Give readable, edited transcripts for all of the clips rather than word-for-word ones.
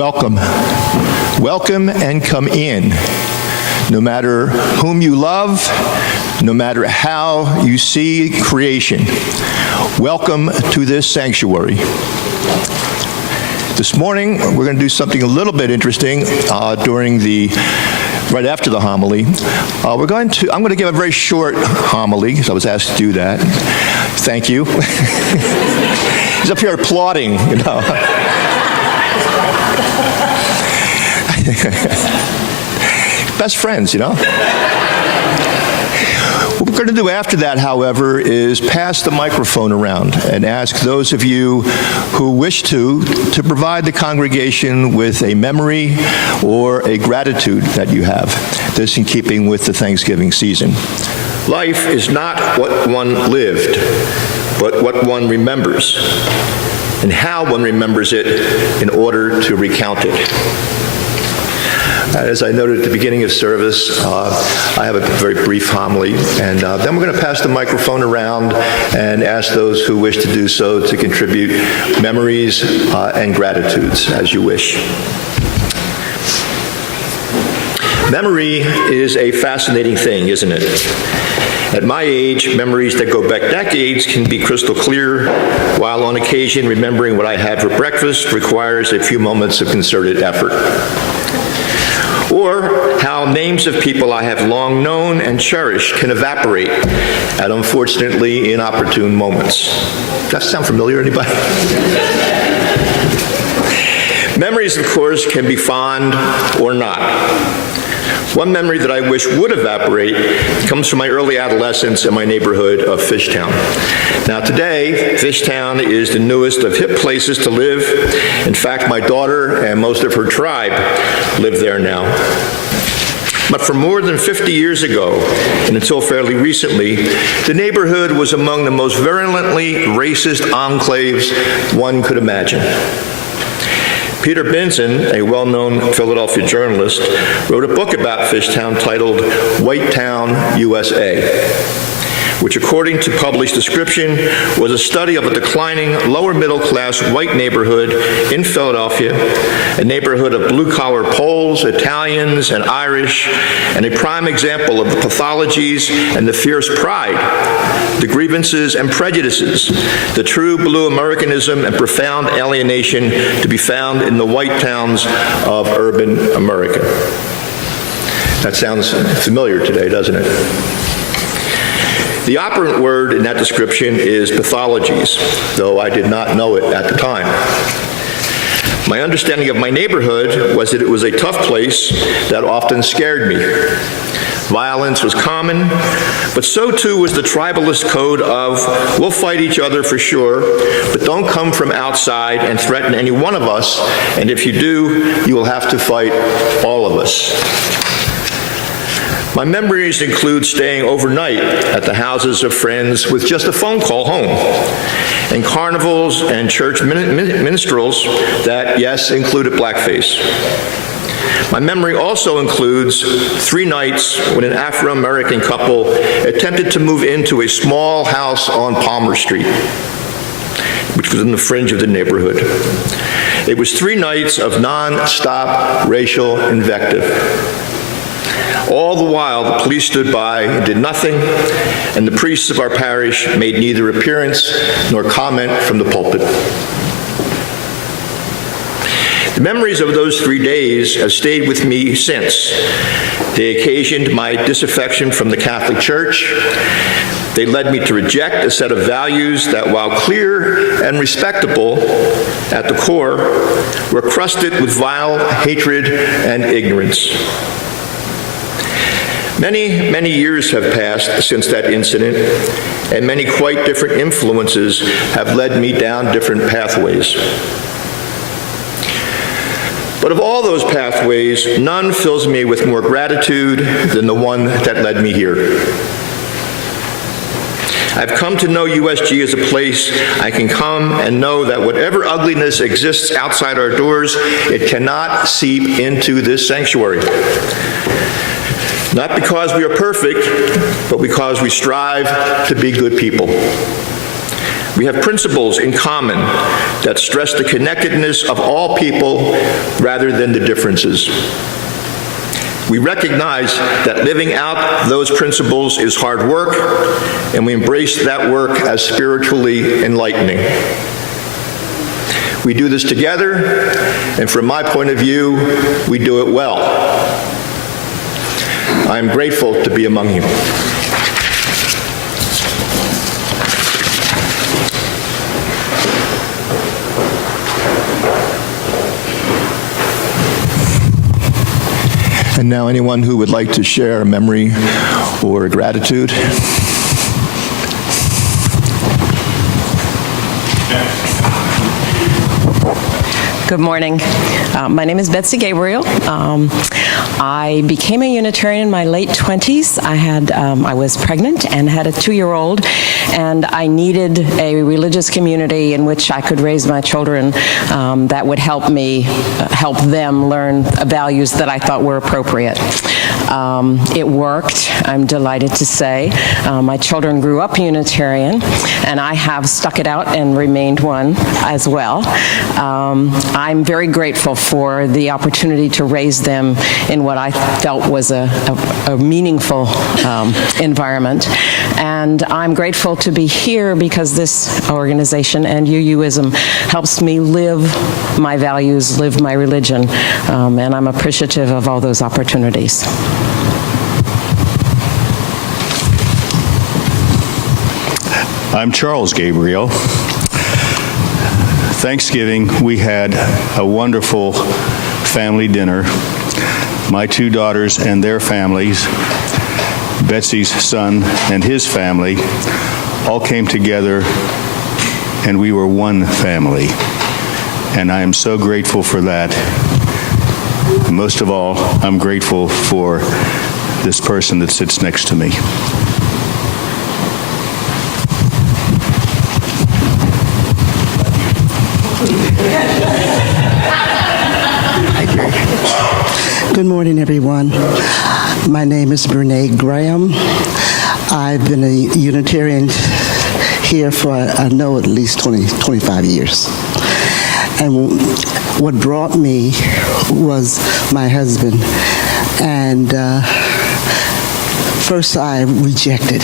Welcome. Welcome and come in. No matter whom you love, no matter how you see creation, welcome to this sanctuary. This morning, we're going to do something a little bit interesting right after the homily. I'm going to give a very short homily, because I was asked to do that. Thank you. He's up here applauding, you know. Best friends, you know. What we're going to do after that, however, is pass the microphone around and ask those of you who wish to provide the congregation with a memory or a gratitude that you have. This in keeping with the Thanksgiving season. Life is not what one lived, but what one remembers, and how one remembers it in order to recount it. As I noted at the beginning of service, I have a very brief homily, and then we're going to pass the microphone around and ask those who wish to do so to contribute memories and gratitudes as you wish. Memory is a fascinating thing, isn't it? At my age, memories that go back decades can be crystal clear, while on occasion remembering what I had for breakfast requires a few moments of concerted effort. Or how names of people I have long known and cherished can evaporate at unfortunately inopportune moments. Does that sound familiar, anybody? Memories, of course, can be fond or not. One memory that I wish would evaporate comes from my early adolescence in my neighborhood of Fishtown. Now today, Fishtown is the newest of hip places to live. In fact, my daughter and most of her tribe live there now. But for more than 50 years ago, and until fairly recently, the neighborhood was among the most virulently racist enclaves one could imagine. Peter Benson, a well-known Philadelphia journalist, wrote a book about Fishtown titled White Town, USA, which according to published description was a study of a declining lower middle class white neighborhood in Philadelphia, a neighborhood of blue-collar Poles, Italians, and Irish, and a prime example of the pathologies and the fierce pride, the grievances and prejudices, the true blue Americanism and profound alienation to be found in the white towns of urban America. That sounds familiar today, doesn't it? The operant word in that description is pathologies, though I did not know it at the time. My understanding of my neighborhood was that it was a tough place that often scared me. Violence was common, but so too was the tribalist code of, we'll fight each other for sure, but don't come from outside and threaten any one of us, and if you do, you will have to fight all of us. My memories include staying overnight at the houses of friends with just a phone call home, and carnivals and church minstrels that, yes, included blackface. My memory also includes 3 nights when an Afro-American couple attempted to move into a small house on Palmer Street, which was in the fringe of the neighborhood. It was 3 nights of non-stop racial invective. All the while, the police stood by and did nothing, and the priests of our parish made neither appearance nor comment from the pulpit. The memories of those 3 days have stayed with me since. They occasioned my disaffection from the Catholic Church. They led me to reject a set of values that, while clear and respectable at the core, were crusted with vile hatred and ignorance. Many, many years have passed since that incident, and many quite different influences have led me down different pathways. But of all those pathways, none fills me with more gratitude than the one that led me here. I've come to know USG as a place I can come and know that whatever ugliness exists outside our doors, it cannot seep into this sanctuary. Not because we are perfect, but because we strive to be good people. We have principles in common that stress the connectedness of all people rather than the differences. We recognize that living out those principles is hard work, and we embrace that work as spiritually enlightening. We do this together, and from my point of view, we do it well. I am grateful to be among you. And now anyone who would like to share a memory or a gratitude? Good morning. My name is Betsy Gabriel. I became a Unitarian in my late 20s. I was pregnant and had a 2-year-old, and I needed a religious community in which I could raise my children that would help them learn values that I thought were appropriate. It worked, I'm delighted to say. My children grew up Unitarian, and I have stuck it out and remained one as well. I'm very grateful for the opportunity to raise them in what I felt was a meaningful environment. And I'm grateful to be here because this organization and UUism helps me live my values, live my religion, and I'm appreciative of all those opportunities. I'm Charles Gabriel. Thanksgiving, we had a wonderful family dinner. My 2 daughters and their families, Betsy's son and his family, all came together, and we were one family. And I am so grateful for that. Most of all, I'm grateful for this person that sits next to me. Good morning, everyone. My name is Brene Graham. I've been a Unitarian here for, I know, at least 25 years. And what brought me was my husband. And first I rejected,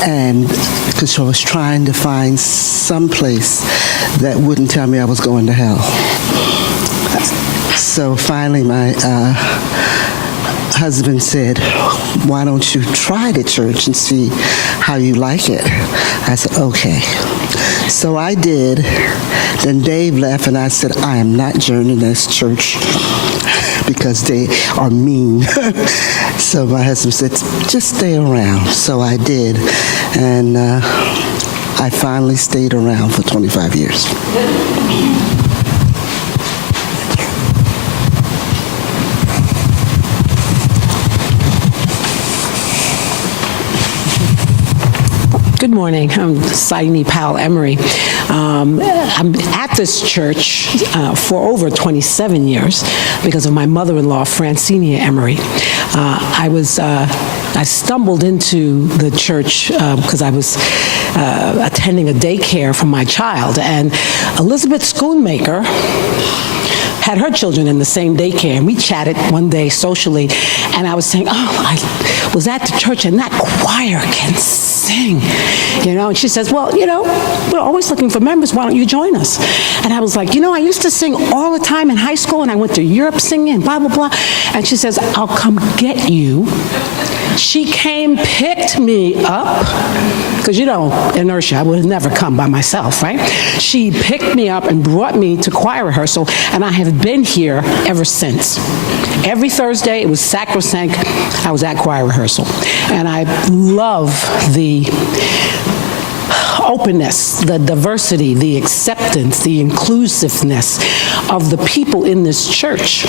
and because I was trying to find some place that wouldn't tell me I was going to hell. So finally my husband said, why don't you try the church and see how you like it? I said, okay. So I did. Then Dave left, and I said, I am not joining this church because they are mean. So my husband said, just stay around. So I did. And I finally stayed around for 25 years. Good morning. I'm Saini Powell Emery. I'm at this church for over 27 years because of my mother-in-law, Francinia Emery. I stumbled into the church because I was attending a daycare for my child, and Elizabeth Schoonmaker had her children in the same daycare, and we chatted one day socially, and I was saying, I was at the church, and that choir can sing, and she says, well, we're always looking for members, why don't you join us? And I was like, I used to sing all the time in high school, and I went to Europe singing, blah, blah, blah, and she says, I'll come get you. She came, picked me up, because inertia, I would have never come by myself, right? She picked me up and brought me to choir rehearsal, and I have been here ever since. Every Thursday, it was sacrosanct, I was at choir rehearsal. And I love the openness, the diversity, the acceptance, the inclusiveness of the people in this church.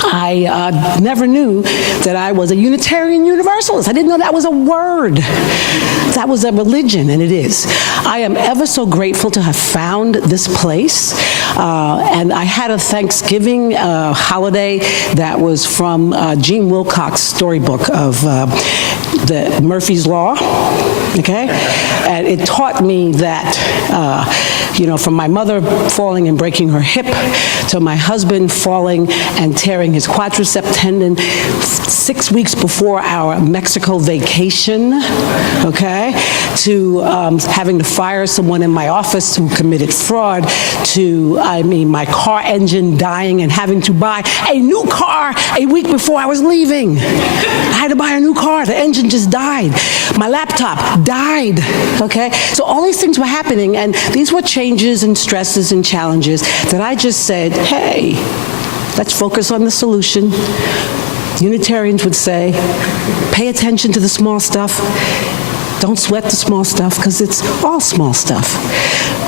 I never knew that I was a Unitarian Universalist. I didn't know that was a word. That was a religion, and it is. I am ever so grateful to have found this place. And I had a Thanksgiving holiday that was from Gene Wilcox's storybook of the Murphy's Law, okay? And it taught me that, from my mother falling and breaking her hip to my husband falling and tearing his quadricep tendon 6 weeks before our Mexico vacation, okay, to having to fire someone in my office who committed fraud, to, my car engine dying and having to buy a new car a week before I was leaving. I had to buy a new car. The engine just died. My laptop died, okay? So all these things were happening, and these were changes and stresses and challenges that I just said, hey, let's focus on the solution. Unitarians would say, pay attention to the small stuff. Don't sweat the small stuff, because it's all small stuff.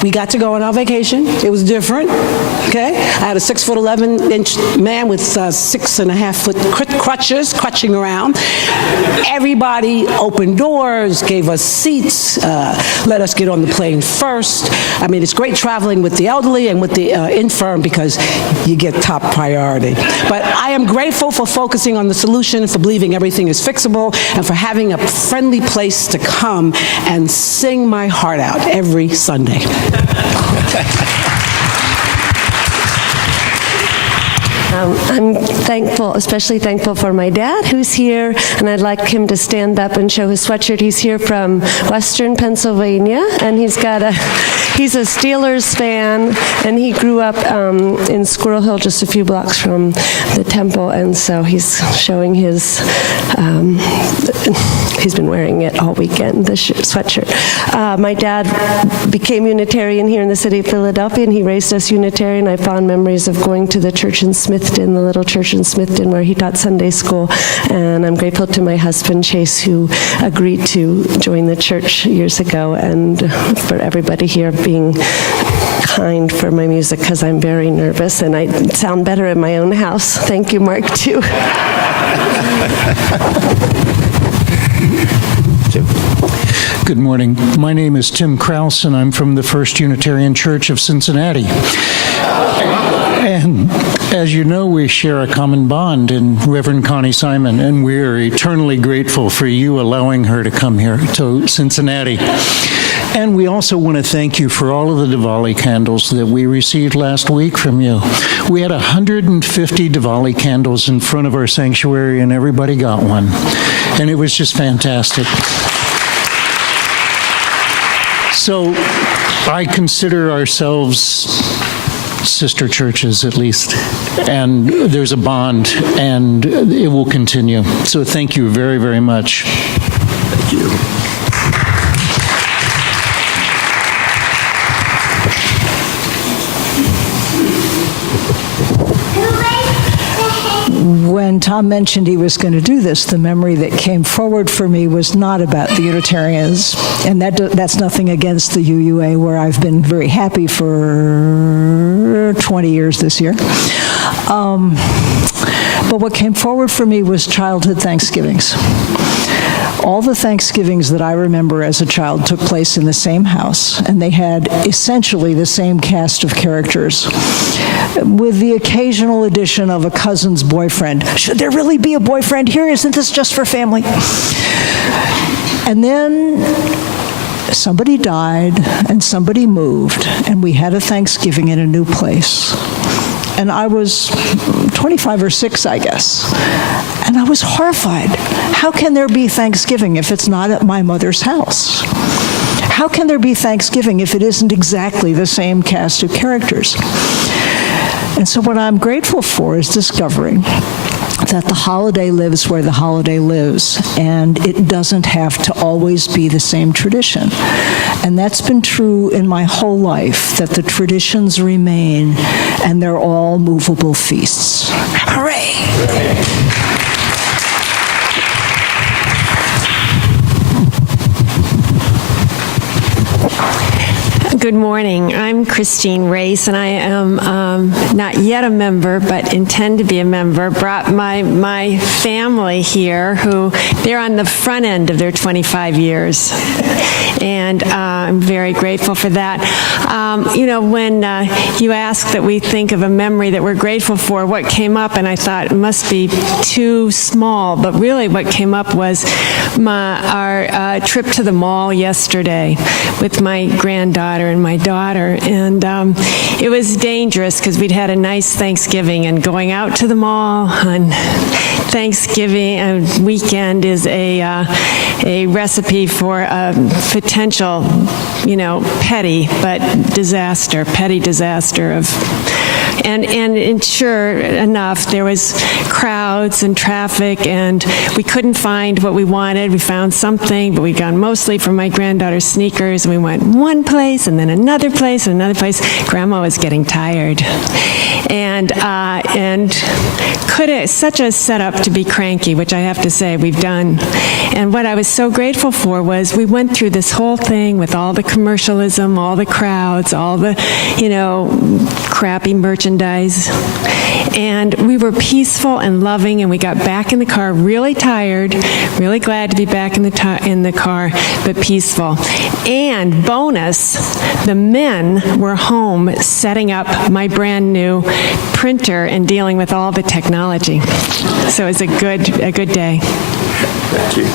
We got to go on our vacation. It was different, okay? I had a 6'11" man with 6.5-foot crutches, crutching around. Everybody opened doors, gave us seats, let us get on the plane first. It's great traveling with the elderly and with the infirm, because you get top priority. But I am grateful for focusing on the solution, for believing everything is fixable, and for having a friendly place to come and sing my heart out every Sunday. I'm thankful, especially thankful for my dad, who's here, and I'd like him to stand up and show his sweatshirt. He's here from Western Pennsylvania, and he's a Steelers fan, and he grew up in Squirrel Hill, just a few blocks from the temple, and so he's showing his, he's been wearing it all weekend, the sweatshirt. My dad became Unitarian here in the city of Philadelphia, and he raised us Unitarian. I have fond memories of going to the church in Smithton, the little church in Smithton where he taught Sunday school, and I'm grateful to my husband, Chase, who agreed to join the church years ago, and for everybody here being kind for my music, because I'm very nervous, and I sound better in my own house. Thank you, Mark, too. Good morning. My name is Tim Krause, and I'm from the First Unitarian Church of Cincinnati. And as you know, we share a common bond in Reverend Connie Simon, and we're eternally grateful for you allowing her to come here to Cincinnati. And we also want to thank you for all of the Diwali candles that we received last week from you. We had 150 Diwali candles in front of our sanctuary, and everybody got one. And it was just fantastic. So I consider ourselves sister churches, at least, and there's a bond, and it will continue. So thank you very, very much. Thank you. When Tom mentioned he was going to do this, the memory that came forward for me was not about the Unitarians, and that's nothing against the UUA, where I've been very happy for 20 years this year. But what came forward for me was childhood Thanksgivings. All the Thanksgivings that I remember as a child took place in the same house, and they had essentially the same cast of characters, with the occasional addition of a cousin's boyfriend. Should there really be a boyfriend here? Isn't this just for family? And then somebody died, and somebody moved, and we had a Thanksgiving in a new place. And I was 25 or 6, I guess. And I was horrified. How can there be Thanksgiving if it's not at my mother's house? How can there be Thanksgiving if it isn't exactly the same cast of characters? And so what I'm grateful for is discovering that the holiday lives where the holiday lives, and it doesn't have to always be the same tradition. And that's been true in my whole life, that the traditions remain, and they're all movable feasts. Hooray! Good morning. I'm Christine Race, and I am not yet a member, but intend to be a member. Brought my family here, who they're on the front end of their 25 years, and I'm very grateful for that. When you ask that we think of a memory that we're grateful for, what came up, and I thought it must be too small, but really what came up was our trip to the mall yesterday with my granddaughter and my daughter, and it was dangerous because we'd had a nice Thanksgiving, and going out to the mall on Thanksgiving weekend is a recipe for a potential, petty disaster of. And sure enough, there was crowds and traffic, and we couldn't find what we wanted. We found something, but we gone mostly for my granddaughter's sneakers, and we went one place and then another place and another place. Grandma was getting tired, and such a setup to be cranky, which I have to say we've done. And what I was so grateful for was we went through this whole thing with all the commercialism, all the crowds, all the, crappy merchandise. And we were peaceful and loving, and we got back in the car really tired, really glad to be back in the car, but peaceful. And bonus, the men were home setting up my brand new printer and dealing with all the technology. So it was a good day. Thank you.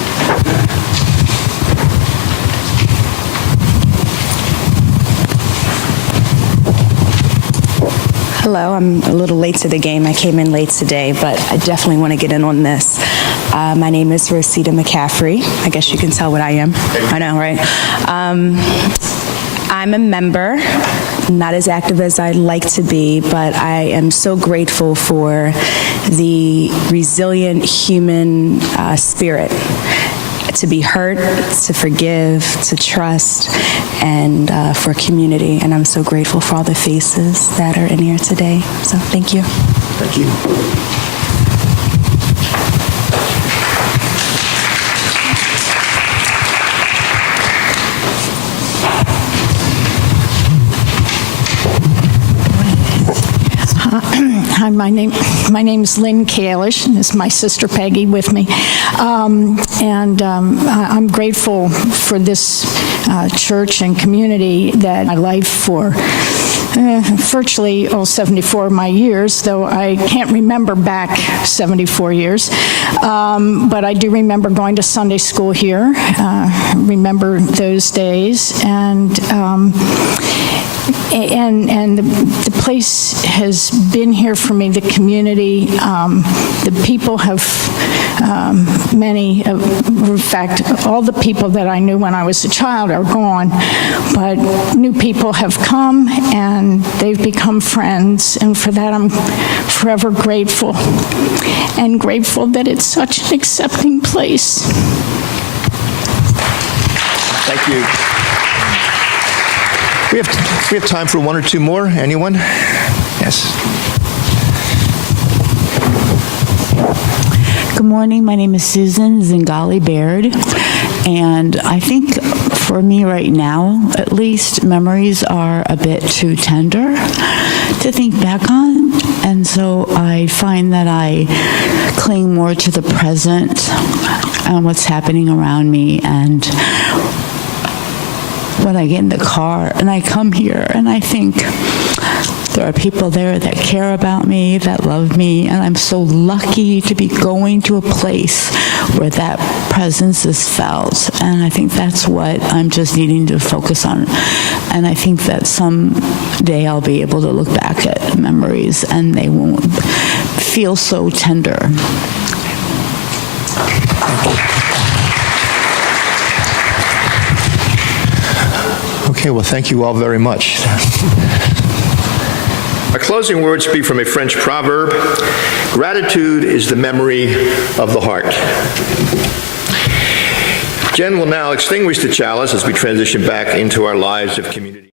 Hello, I'm a little late to the game. I came in late today, but I definitely want to get in on this. My name is Rosita McCaffrey. I guess you can tell what I am. I know, right? I'm a member, not as active as I'd like to be, but I am so grateful for the resilient human spirit. To be hurt, to forgive, to trust, and for community. And I'm so grateful for all the faces that are in here today. So thank you. Thank you. Hi, my name is Lynn Kalish, and this is my sister Peggy with me. I'm grateful for this church and community that my life for virtually all 74 of my years, though I can't remember back 74 years. But I do remember going to Sunday school here, remember those days, and the place has been here for me, the community. The people have, in fact, all the people that I knew when I was a child are gone, but new people have come and they've become friends, and for that I'm forever grateful, and grateful that it's such an accepting place. Thank you. We have time for one or two more. Anyone? Yes. Good morning. My name is Susan Zingali Baird, and I think for me right now, at least, memories are a bit too tender to think back on, and so I find that I cling more to the present and what's happening around me. And when I get in the car and I come here and I think there are people there that care about me, that love me, and I'm so lucky to be going to a place where that presence is felt. And I think that's what I'm just needing to focus on. And I think that someday I'll be able to look back at memories and they won't feel so tender. Okay, well, thank you all very much. Our closing words be from a French proverb: gratitude is the memory of the heart. Jen will now extinguish the chalice as we transition back into our lives of community.